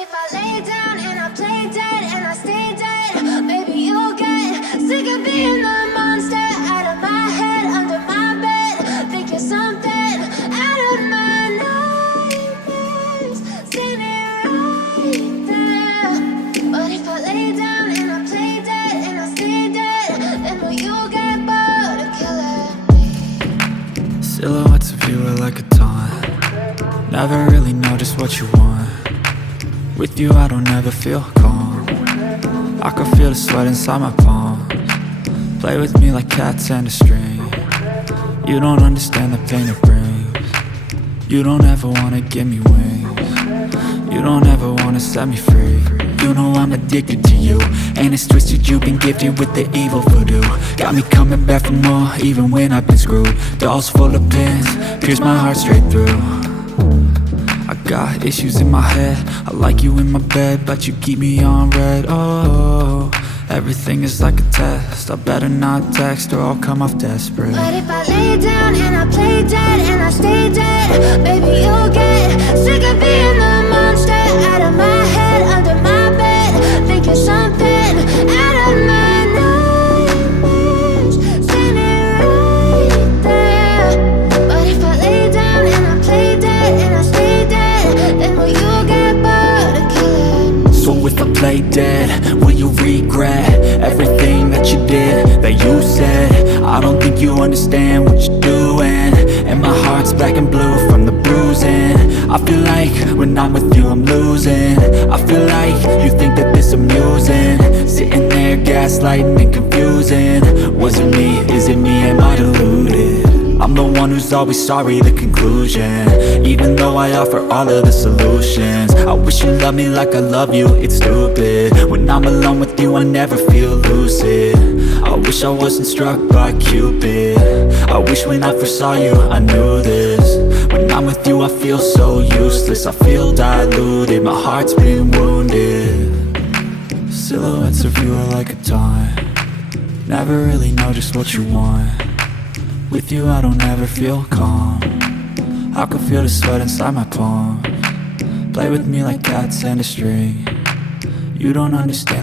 if I lay down and I play dead and I stay dead, maybe you'll get sick of being the monster out of my head, under my bed. Think you're something out of my nightmares, standing right there. But if I lay down and I play dead and I stay dead, then will you get bored of killing me? Silhouettes of you are like a taunt. Never really know just what you want. With you I don't ever feel calm. I can feel the sweat inside my palms. Play with me like cats and a string. You don't understand the pain it brings. You don't ever wanna give me wings. You don't ever wanna set me free. You know I'm addicted to you, and it's twisted, you've been gifted with the evil voodoo. Got me coming back for more, even when I've been screwed. Dolls full of pins, pierce my heart straight through. I got issues in my head, I like you in my bed, but you keep me on red. Oh, everything is like a test, I better not text or I'll come off desperate. But if I lay down and I play dead and I stay dead, maybe you'll get sick of being the monster out of my head, under my bed. Think you're something out of my nightmares, standing right there. But if I lay down and I play dead and I stay dead, then will you get bored of killing me? So if I play dead, will you regret everything that you did, that you said? I don't think you understand what you're doing, and my heart's black and blue from the bruising. I feel like when I'm with you I'm losing. I feel like you think that this amusing, sitting there gaslighting and confusing. Was it me? Is it me? Am I deluded? I'm the one who's always sorry, the conclusion, even though I offer all of the solutions. I wish you loved me like I love you, it's stupid. When I'm alone with you I never feel lucid. I wish I wasn't struck by Cupid. I wish when I first saw you I knew this. When I'm with you I feel so useless, I feel diluted, my heart's been wounded. Silhouettes of you are like a taunt. Never really know just what you want. With you I don't ever feel calm. I can feel the sweat inside my palms. Play with me like cats and a string. You don't understand.